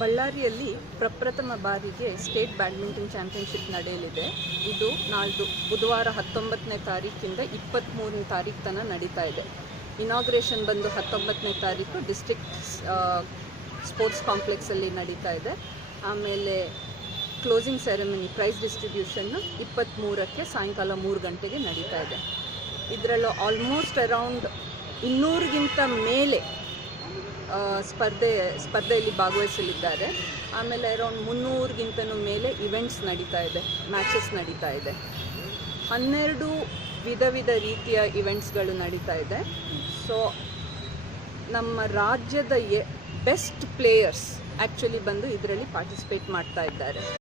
ಬಳ್ಳಾರಿಯಲ್ಲಿ ಪ್ರಪ್ರಥಮ ಬಾರಿಗೆ ಸ್ಟೇಟ್ ಬ್ಯಾಡ್ಮಿಂಟನ್ ಚಾಂಪಿಯನ್ಶಿಪ್ ನಡೆಯಲಿದೆ. ಇದು ನಾಳ್ದು ಬುಧವಾರ ಹತ್ತೊಂಬತ್ತನೇ ತಾರೀಕಿಂದ ಇಪ್ಪತ್ತ್ಮೂರನೇ ತಾರೀಕು ತನಕ ನಡೀತಾ ಇದೆ. ಇನಾಗ್ರೇಷನ್ ಬಂದು ಹತ್ತೊಂಬತ್ತನೇ ತಾರೀಕು ಡಿಸ್ಟ್ರಿಕ್ಟ್ ಸ್ಪೋರ್ಟ್ಸ್ ಕಾಂಪ್ಲೆಕ್ಸಲ್ಲಿ ನಡೀತಾ ಇದೆ. ಆಮೇಲೆ ಕ್ಲೋಸಿಂಗ್ ಸೆರೆಮನಿ ಪ್ರೈಸ್ ಡಿಸ್ಟ್ರಿಬ್ಯೂಷನ್ನು ಇಪ್ಪತ್ತ್ಮೂರಕ್ಕೆ ಸಾಯಂಕಾಲ ಮೂರು ಗಂಟೆಗೆ ನಡೀತಾ ಇದೆ. ಇದರಲ್ಲೂ ಆಲ್ಮೋಸ್ಟ್ ಅರೌಂಡ್ ಇನ್ನೂರಿಗಿಂತ ಮೇಲೆ ಸ್ಪರ್ಧೆ, ಸ್ಪರ್ಧೆಯಲ್ಲಿ ಭಾಗವಹಿಸಲಿದ್ದಾರೆ. ಆಮೇಲೆ ಅರೌಂಡ್ ಮುನ್ನೂರಿಗಿಂತನೂ ಮೇಲೆ ಇವೆಂಟ್ಸ್ ನಡೀತಾ ಇದೆ ಮ್ಯಾಚಸ್ ನಡೀತಾ ಇದೆ. ಹನ್ನೆರಡು ವಿಧ ವಿಧ ರೀತಿಯ ಇವೆಂಟ್ಸ್ಗಳು ನಡೀತಾ ಇದೆ. ಸೊ ನಮ್ಮ ರಾಜ್ಯದ ಎ ಬೆಸ್ಟ್ ಪ್ಲೇಯರ್ಸ್ ಆ್ಯಕ್ಚುಲಿ ಬಂದು ಇದರಲ್ಲಿ ಪಾರ್ಟಿಸಿಪೇಟ್ ಮಾಡ್ತಾ ಇದ್ದಾರೆ.